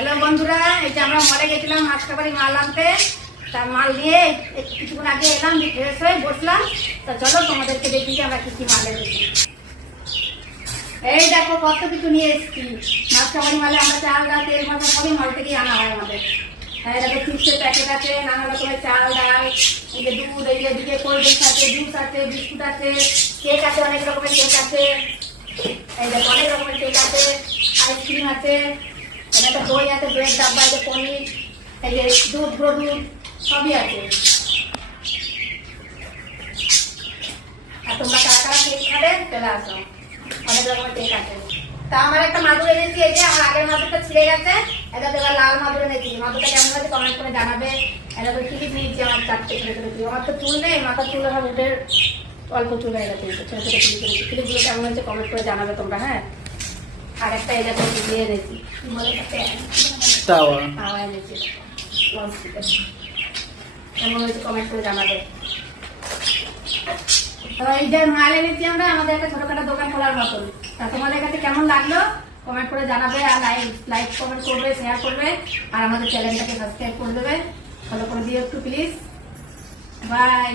Hello বন্ধুরা, এই যে আমরা মলে গেছিলাম মাছকাবারি মাল আনতে। তার মাল নিয়ে কিছুক্ষণ আগে এলাম, ফ্রেশ হয়ে বসলাম। তা চলো তোমাদেরকে দেখি যে আমরা কি কি মাল এনেছি। এই দেখো কত কিছু নিয়ে এসেছি। মাছকাবারি মালে আমরা চাল ডাল তেল মশলা সবই মল থেকেই আনা হয় আমাদের। এই দেখো চিপসের প্যাকেট আছে, নানা রকমের চাল ডাল, এই যে দুধ, এই যে দিকে কোল্ড ড্রিঙ্কস আছে, জুস আছে, বিস্কুট আছে, কেক আছে, অনেক রকমের কেক আছে। এই দেখো অনেক রকমের কেক আছে, আইসক্রিম আছে, একটা দই আছে, দইয়ের ডাব্বা আছে, পনির, এই যে দুধ, গুঁড়ো দুধ সবই আছে। আর তোমরা কারা কারা কেক খাবে চলে আসো, অনেক রকমের কেক আছে। তা আমার একটা মাদুর এনেছি, এই যে আমার আগের মাদুরটা ছিঁড়ে গেছে, এটা এবার লাল মাদুর এনেছি। মাদুরটা কেমন আছে কমেন্ট করে জানাবে। এটা তো ক্লিপ নিয়েছি আমার 4টে ছোটো ছোটো ক্লিপ। আমার তো চুল নেই, মাথার চুল সব উঠে অল্প চুল হয়ে গেছে। ছোটো ছোটো ক্লিপ এনেছি, ক্লিপগুলো কেমন হয়েছে কমেন্ট করে জানাবে তোমরা। হ্যাঁ, আর একটা এটা করে দিয়ে এনেছি, বলে তাওয়া এনেছি, কেমন হয়েছে কমেন্ট করে জানাবে। এই যে মাল এনেছি আমরা আমাদের একটা ছোটখাটো দোকান খোলার মতন। তা তোমাদের কাছে কেমন লাগলো কমেন্ট করে জানাবে, আর লাইক কমেন্ট করবে, শেয়ার করবে, আর আমাদের চ্যানেলটাকে সাবস্ক্রাইব করে দেবে। ফলো করে দিও একটু প্লিজ। বাই।